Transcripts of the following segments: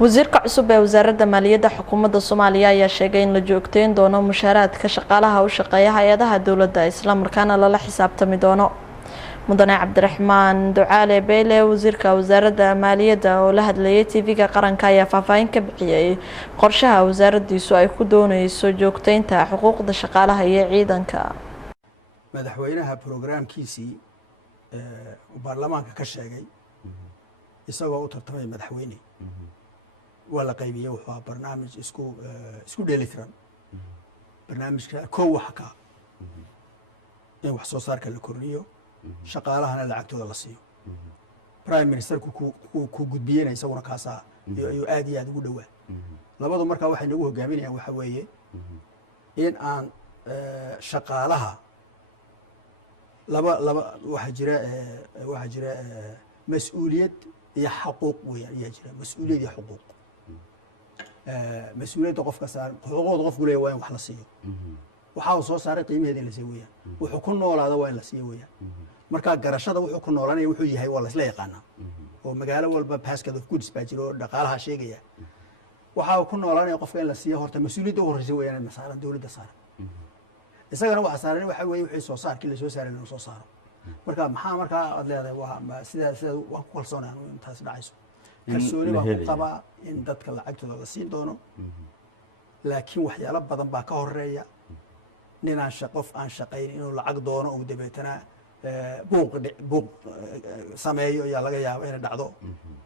wasiirka cusub ee wasaaradda maaliyadda xukuumadda Soomaaliya ayaa sheegay in la joogteyn doono mushaaraadka shaqaalaha u shaqeeya hay'adaha dawladda isla markaana lala xisaabtami doono. mudane Cabdiraxmaan Ducaale Beyle wasiirka wasaaradda maaliyadda oo la hadlayay TV-ga qaranka ayaa faahfaahin ka bixiyay qorshaha wasaaraddiisu ay ku doonayso joogteynta xuquuqda shaqaalaha iyo ciidanka. madaxweynaha programkiisii baarlamaanka ka sheegay isagoo u tartamay madaxweyne waa la qaybiyay wuxuu barnaamij isku dheelitiran barnaamijka koow waxa ka in wax soo saarka la kordhiyo shaqaalahana lacagtooda la siiyo prime ministerku ku gudbiyeen isaguna kaasa iyo aad iyo aad ugu dhawaa labadu markaa waxay nagu hogaaminayaan waxa weeye in aan shaqaalaha laba waxa jira mas'uuliyad iyo xuquuq weeyaan ayaa jira mas'uuliyad iyo xuquuq mas'uuliyadda qofka saaran xuquuqda qofku leeyahay waa in wax la siiyo waxa uu soo saaray qiimaheeda in la siiyo weeyaan wuxuu ku noolaada waa in la siiyo weeyaan marka garashada wuxuu ku noolanaya wuxuu yahay waa la isla yaqaanaa oo magaalo walba basket of goods baa jiro dhaqaalaha sheegaya waxa uu ku noolanaya qofka in la siiyo horta mas'uuliyadda ugu horreysay weeyaan in saaran dawladda saaran isagana waxa saaran waxa weeye wixii soo saarkii la soo saaray inuu soo saaro marka maxaa markaa aad leedahay waa sida waan ku kalsoonahay intaas dhacayso kalsooni baan ku qabaa in dadka lacagtooda la siin doono laakiin waxyaalo badan baa ka horeeya ninaan qof aan shaqayn inuu lacag doono oo dabeetana buuq sameeyo ayaa laga yaabaa inay dhacdo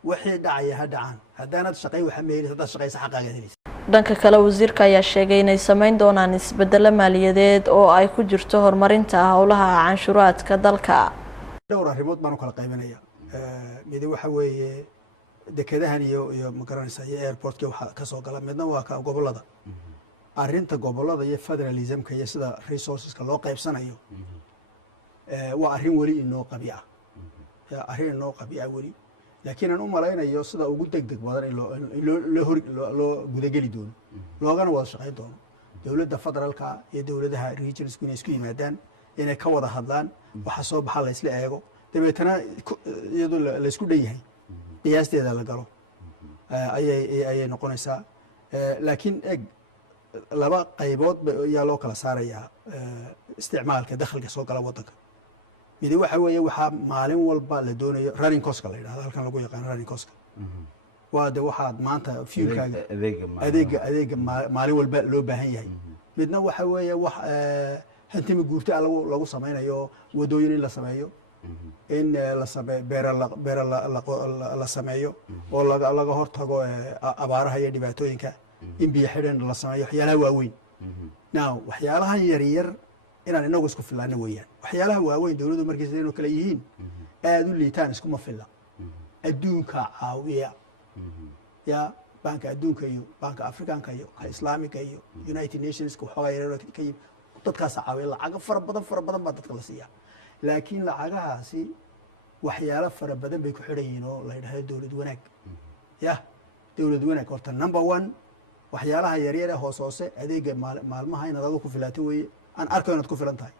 wixii dhacaya ha dhacaan haddaanad shaqayn waxa meelaysa haddaad shaqaysa xaqaaga helaysa dhanka kale wasiirka ayaa sheegay inay sameyn doonaan isbedelo maaliyadeed oo ay ku jirto horumarinta howlaha canshuuraadka dalka dhowr arrimood baan u kala qaybinayaa mid waxa weeye dekedahan iyo magaranaysa iyo airportka waxa ka soo gala midna waa ka gobolada arrinta gobolada iyo federalismka iyo sida resourceska loo qaybsanayo waa arrin weli inoo qabiya weli laakiin aan u malaynayo sida ugu degdeg badan in loo gudageli doono loogana wada shaqayn doono dowladda federaalka iyo dowladaha regionsku inay isku yimaadaan inay ka wada hadlaan waxa soo baxa la isla eego dabeetana iyadoo la isku dhan yahay qiyaasteeda la galo ayay noqonaysaa laakiin laba qaybood ayaa loo kala saarayaa isticmaalka dakhliga soo gala waddanka mid waxa weeye waxa maalin walba la doonayo running cost la yiraahdo halkan lagu yaqaan running cost waa de waxaad maanta fuelkaaga adeega maalin walba loo baahan yahay midna waxa weeye wax hantimi guurta lagu samaynayo wadooyin in la sameeyo in la sameeyo beera la sameeyo oo laga hortago abaaraha iyo dhibaatooyinka in biyo xidhan la sameeyo waxyaalaha waaweyn now waxyaalahan yaryar inaan inagu isku filaano weeyaan waxyaalaha waaweyn dawladdu markiisa inuu kala yihiin aad u liitaan iskuma filla adduunka caawiya ya banka adduunka iyo banka afrikaanka iyo ka islaamiga iyo united nations waxoogaa yaryar ka yimid dadkaas caawiya lacago fara badan baa dadka la siiyaa laakiin lacagahaasi waxyaalo fara badan bay ku xidhan yihiin oo la yidhaahdo dawlad wanaag ya dawlad wanaag horta number one waxyaalaha yaryar ee hoose adeega maalmaha inaad adigu ku filaato weeye aan arko inaad ku filan tahay